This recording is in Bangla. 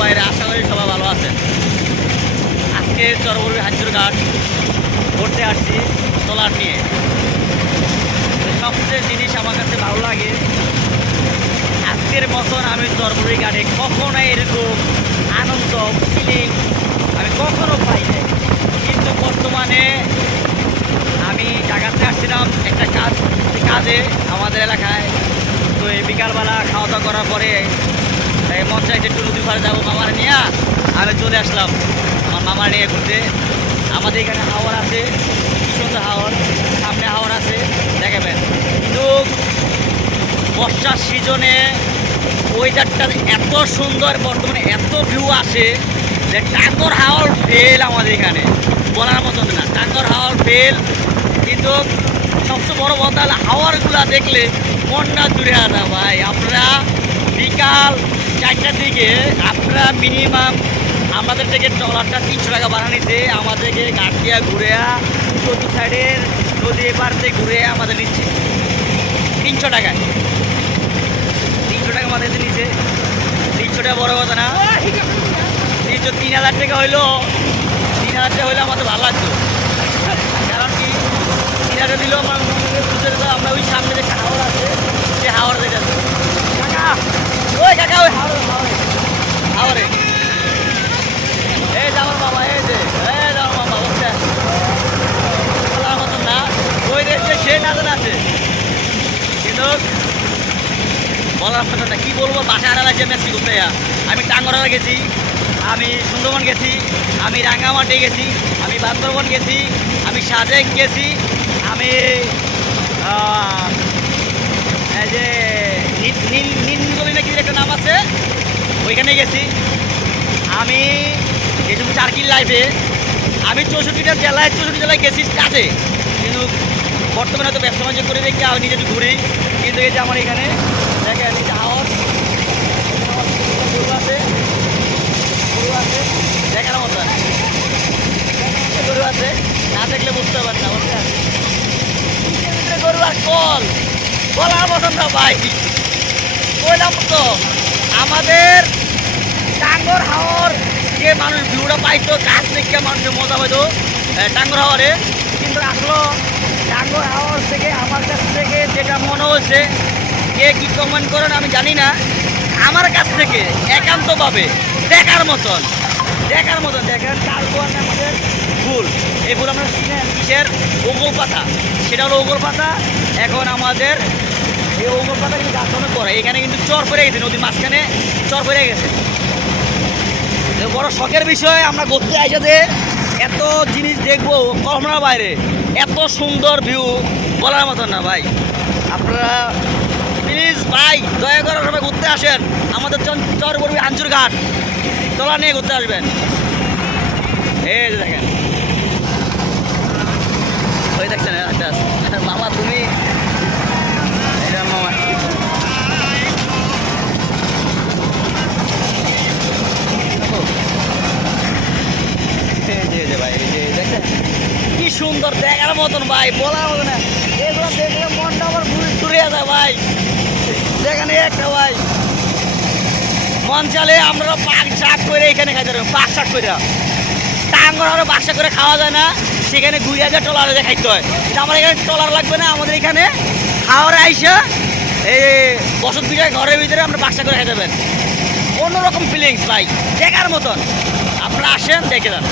বাইরে, আশা করি সবাই ভালো আছেন। আজকে চরবরবী হাজুর ঘাট ঘুরতে আসছি ট্রলার নিয়ে। সবচেয়ে জিনিস আমার কাছে ভালো লাগে, আজকের মতন আমি চরবরবী ঘাটে কখনো এরকম আনন্দ ফিলিং আমি কখনো পাই নাই। কিন্তু বর্তমানে আমি ঢাকাতে আসছিলাম একটা কাজে আমাদের এলাকায়। তো এই বিকালবেলা খাওয়া দাওয়া করার পরে মন চাইছে একটু নদীর পাড়ে যাবো মামার নিয়ে, আমি চলে আসলাম আমার মামার নিয়ে ঘুরতে। আমাদের এখানে হাওর আছে, কি সুন্দর হাওর, সামনে হাওর আছে দেখাবেন। কিন্তু বর্ষার সিজনে ওয়েদারটা এত সুন্দর, বর্তমানে এত ভিউ আসে যে টাঙ্গর হাওর ফেল আমাদের এখানে বলার মতন না, টাঙ্গর হাওর ফেল। কিন্তু সবচেয়ে বড় কথা হলো হাওয়ারগুলা দেখলে মনটা জুড়ে আসা ভাই। আপনারা বিকাল 4টার দিকে আপনারা মিনিমাম আমাদের থেকে ট্রলারটা 300 টাকা ভাড়া নিচ্ছে, আমাদেরকে ঘাট দিয়া ঘুরে চতুর্থ সাইডের নদী এপার থেকে ঘুরে আমাদের নিচ্ছে 300 টাকায়। 300 টাকা আমাদের নিচ্ছে, 300 টাকা বড় কথা না, 3,000 টাকা হইলো, 3,000 টাকা হইলে আমাদের ভালো লাগতো। কারণ কি 3,000 দিলেও আমার আমরা ওই সামনে যে হাওড় আছে সে হাওড় দেখে যাচ্ছি। কাকা ওই কাকা ওই হাওড়ে এই যে আমার বাবা, এই যে আমার বাবা বুঝছেন বলার মতন না, ওই দেশে সে নাজন আছে কিন্তু বলার মতন না। কি বলবো, বাসায় আড়া লাগছে মেসি ঘুরতে। আমি টাঙ্গরা গেছি, আমি সুন্দরবন গেছি, আমি রাঙ্গামাটি গেছি, আমি বান্দরবন গেছি, আমি সাজেক গেছি, আমি এই যে নীলগলি নাকি একটা নাম আছে ওইখানে গেছি। আমি যেটুকু চারকিল লাইফে আমি 64টা জেলায় গেছি কাজে। কিন্তু বর্তমানে হয়তো ব্যবসা বাণিজ্য করে দেখি আমি নিজে ঘুরি। কিন্তু এই যে আমার এখানে দেখেন এই যে হাওর গরু আছে, দেখার মতো গরু আছে, না দেখলে বুঝতে পারেন না বুঝছেন। গরু আর কল বলার মতন না ভাই। বললাম তো আমাদের টাঙ্গর হাওর যে মানুষ ভিউটা পাইতো, গাছ দেখে মানুষের মজা পাইতো টাঙ্গর হাওয়ারে। কিন্তু আসলে টাঙ্গর হাওয়ার থেকে আমার কাছ থেকে যেটা মনে হচ্ছে, কে কী কমেন্ট করেন আমি জানি না, আমার কাছ থেকে একান্তভাবে দেখার মতন দেখেন। তারপর আমাদের ফুল, এই ফুল আমরা কিসের ওগল পাতা, সেটা হলো ওগল পাতা। এখন আমাদের এই ওগল পাতা কিন্তু গাছ অনেক করে, এখানে কিন্তু চর পড়ে গেছে, নদীর মাঝখানে চর পড়ে গেছে। বড় শখের বিষয় আমরা ঘুরতে আইসা যে এত জিনিস দেখবো কল্পনার বাইরে, এত সুন্দর ভিউ বলার মতন না ভাই। আপনারা প্লিজ ভাই দয়া করে সবাই ঘুরতে আসেন, আমাদের চরবরবী হাঞ্চুর ঘাট ট্রলার নিয়ে ঘুরতে আসবেন। এই যে দেখেন ওই দেখছেন মামা, তুমি মামা ভাই দেখেন কি সুন্দর, দেখার মতন ভাই বলার মতন না। এগুলো দেখলে মনটা আমার ঘুরে যায় ভাই। দেখেন একটা ভাই মন চালে আমরা পাক শাক করে এখানে খাইতে পারবো, পাক শাক করে। টাঙ্গর আরো বাসা করে খাওয়া যায় না, সেখানে 2,000 ট্রলারে খাইতে হয়। আমার এখানে ট্রলার লাগবে না, আমাদের এখানে হাওড়ে আইসা এই বসত বিঘায় ঘরের ভিতরে আমরা বাসা করে খাইতে পারবেন। অন্যরকম ফিলিংস ভাই, দেখার মতন। আপনারা আসেন দেখে যান।